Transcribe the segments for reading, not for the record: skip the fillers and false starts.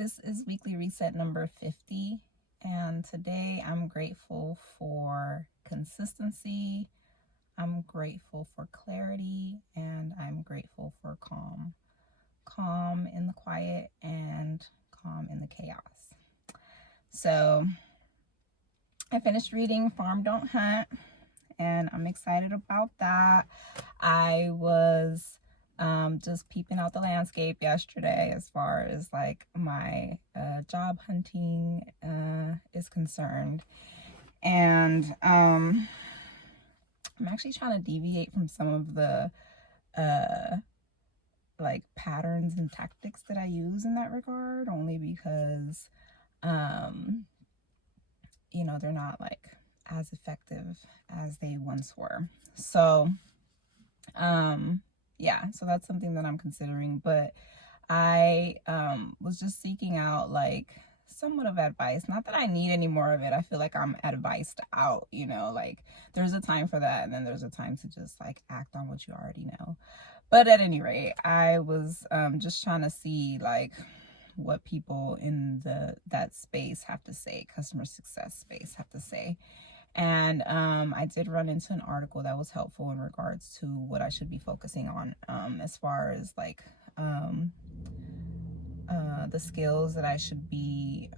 This is weekly reset number 50, and today I'm grateful for consistency, I'm grateful for clarity, and I'm grateful for calm. Calm in the quiet and calm in the chaos. So I finished reading Farm Don't Hunt, and I'm excited about that. I was just peeping out the landscape yesterday as far as like my job hunting is concerned, and I'm actually trying to deviate from some of the like patterns and tactics that I use in that regard, only because you know, they're not like as effective as they once were. So yeah, so that's something that I'm considering. But I was just seeking out like somewhat of advice. Not that I need any more of it. I feel like I'm advised out, you know, like there's a time for that, and then there's a time to just like act on what you already know. But at any rate, I was just trying to see like what people in that space have to say, customer success space have to say. And I did run into an article that was helpful in regards to what I should be focusing on as far as like the skills that I should be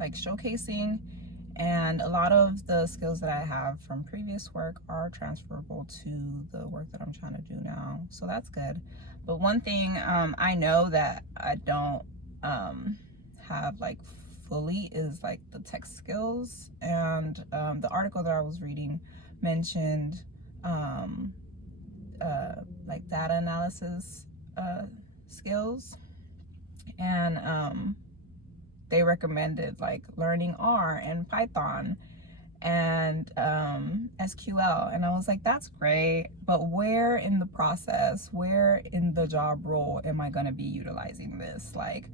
like showcasing. And a lot of the skills that I have from previous work are transferable to the work that I'm trying to do now. So that's good. But one thing I know that I don't have like fully is like the tech skills. And the article that I was reading mentioned like data analysis skills, and they recommended like learning R and Python and SQL, and I was like, that's great, but where in the process, where in the job role am I going to be utilizing this? Like,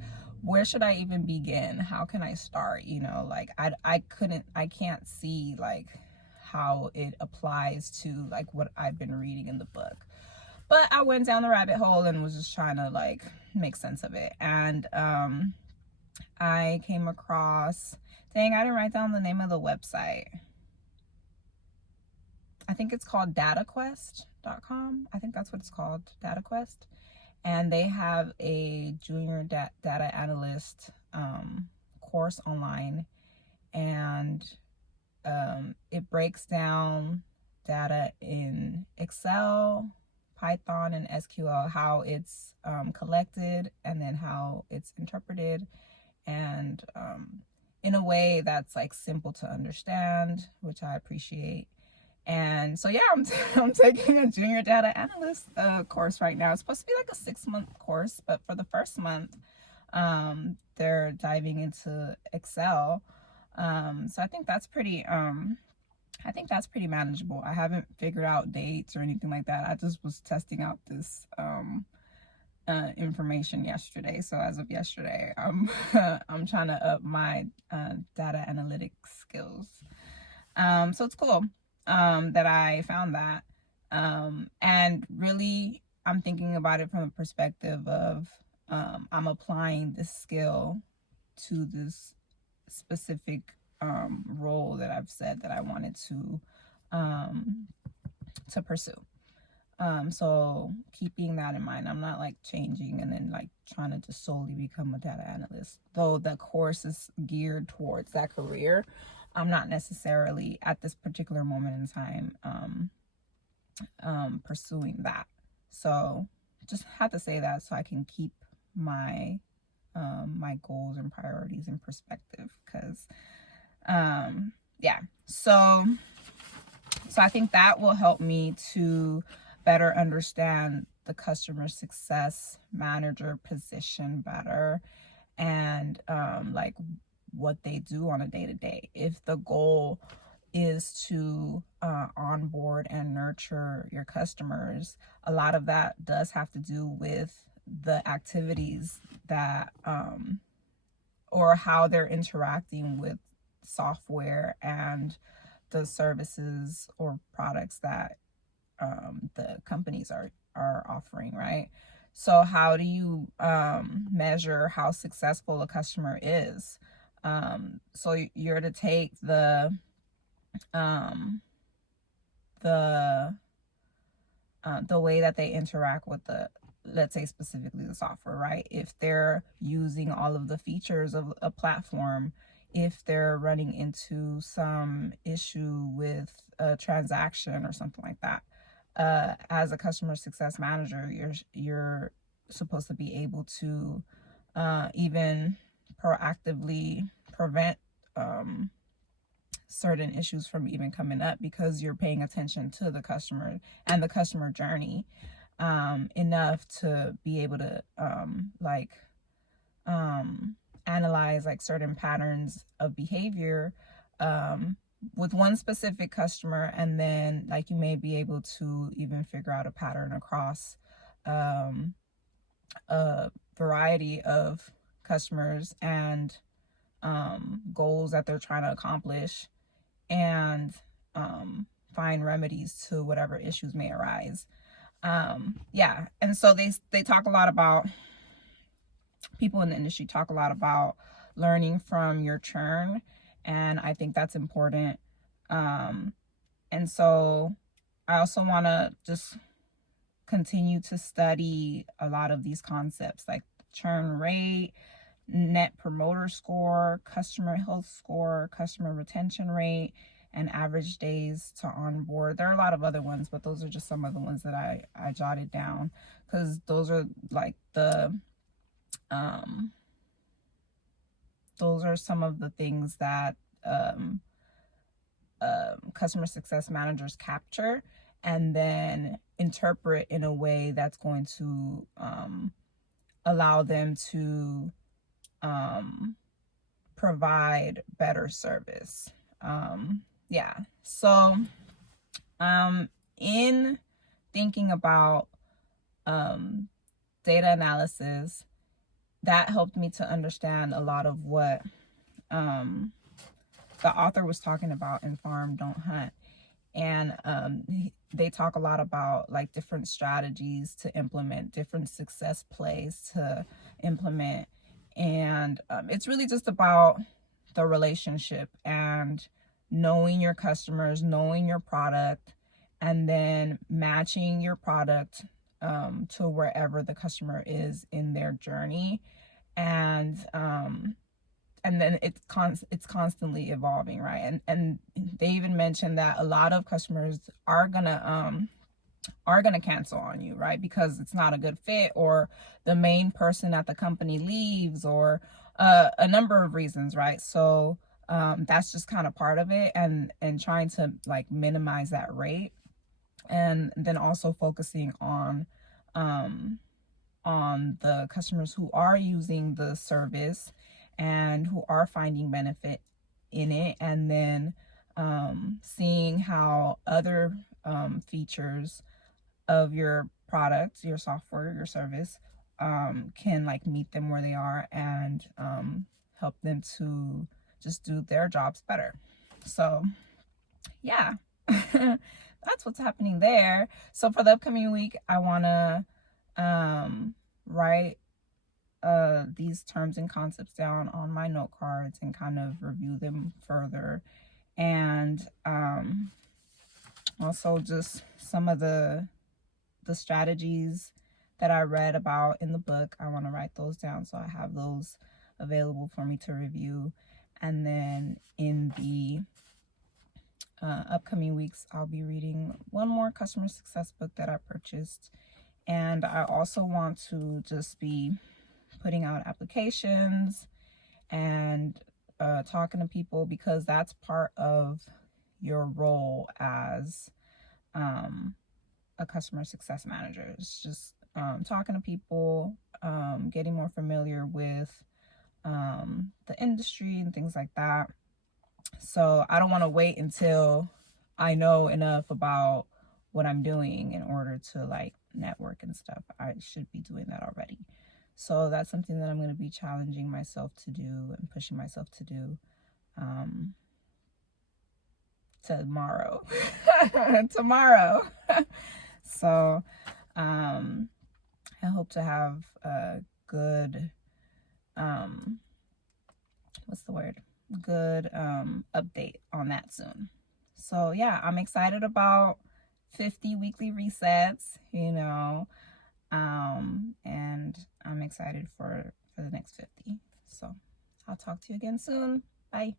where should I even begin? How can I start? You know, like I can't see like how it applies to like what I've been reading in the book. But I went down the rabbit hole and was just trying to like make sense of it. And I came across, dang, I didn't write down the name of the website. I think it's called dataquest.com. I think that's what it's called, DataQuest. And they have a junior data analyst course online, and it breaks down data in Excel, Python, and SQL, how it's collected and then how it's interpreted, and in a way that's like simple to understand, which I appreciate. And so yeah, I'm taking a junior data analyst course right now. It's supposed to be like a 6-month course, but for the first month they're diving into Excel. So I think that's pretty manageable. I haven't figured out dates or anything like that. I just was testing out this information yesterday. So as of yesterday, I'm trying to up my data analytics skills. So it's cool that I found that. And really, I'm thinking about it from a perspective of I'm applying this skill to this specific role that I've said that I wanted to pursue. So keeping that in mind, I'm not like changing and then like trying to just solely become a data analyst, though the course is geared towards that career. I'm not necessarily at this particular moment in time pursuing that. So just had to say that so I can keep my my goals and priorities in perspective, because yeah, so I think that will help me to better understand the customer success manager position better, and like what they do on a day-to-day. If the goal is to onboard and nurture your customers, a lot of that does have to do with the activities that or how they're interacting with software and the services or products that the companies are offering, right? So how do you measure how successful a customer is? So you're to take um, the way that they interact with the, let's say specifically the software, right? If they're using all of the features of a platform, if they're running into some issue with a transaction or something like that, as a customer success manager, you're supposed to be able to even proactively prevent certain issues from even coming up, because you're paying attention to the customer and the customer journey enough to be able to analyze like certain patterns of behavior with one specific customer, and then like you may be able to even figure out a pattern across a variety of customers and goals that they're trying to accomplish, and find remedies to whatever issues may arise. Yeah, and so they talk a lot about, people in the industry talk a lot about learning from your churn, and I think that's important. And so I also want to just continue to study a lot of these concepts, like churn rate, net promoter score, customer health score, customer retention rate, and average days to onboard. There are a lot of other ones, but those are just some of the ones that I jotted down, because those are like those are some of the things that customer success managers capture and then interpret in a way that's going to allow them to provide better service. Yeah, so in thinking about data analysis, that helped me to understand a lot of what the author was talking about in Farm Don't Hunt. And they talk a lot about like different strategies to implement, different success plays to implement. And it's really just about the relationship and knowing your customers, knowing your product, and then matching your product to wherever the customer is in their journey. And then it's constantly evolving, right? And they even mentioned that a lot of customers are gonna cancel on you, right? Because it's not a good fit, or the main person at the company leaves, or a number of reasons, right? So that's just kind of part of it, and trying to like minimize that rate, and then also focusing on the customers who are using the service and who are finding benefit in it, and then seeing how other features of your product, your software, your service can like meet them where they are, and help them to just do their jobs better. So yeah, that's what's happening there. So for the upcoming week, I want to write these terms and concepts down on my note cards and kind of review them further, and also just some of the strategies that I read about in the book. I want to write those down so I have those available for me to review. And then in the upcoming weeks, I'll be reading one more customer success book that I purchased, and I also want to just be putting out applications and talking to people, because that's part of your role as a customer success manager. It's just talking to people, getting more familiar with the industry and things like that. So I don't want to wait until I know enough about what I'm doing in order to like network and stuff. I should be doing that already. So that's something that I'm going to be challenging myself to do and pushing myself to do tomorrow. tomorrow. So I hope to have a good, what's the word? Good update on that soon. So yeah, I'm excited about 50 weekly resets, you know, and I'm excited for the next 50. So I'll talk to you again soon. Bye.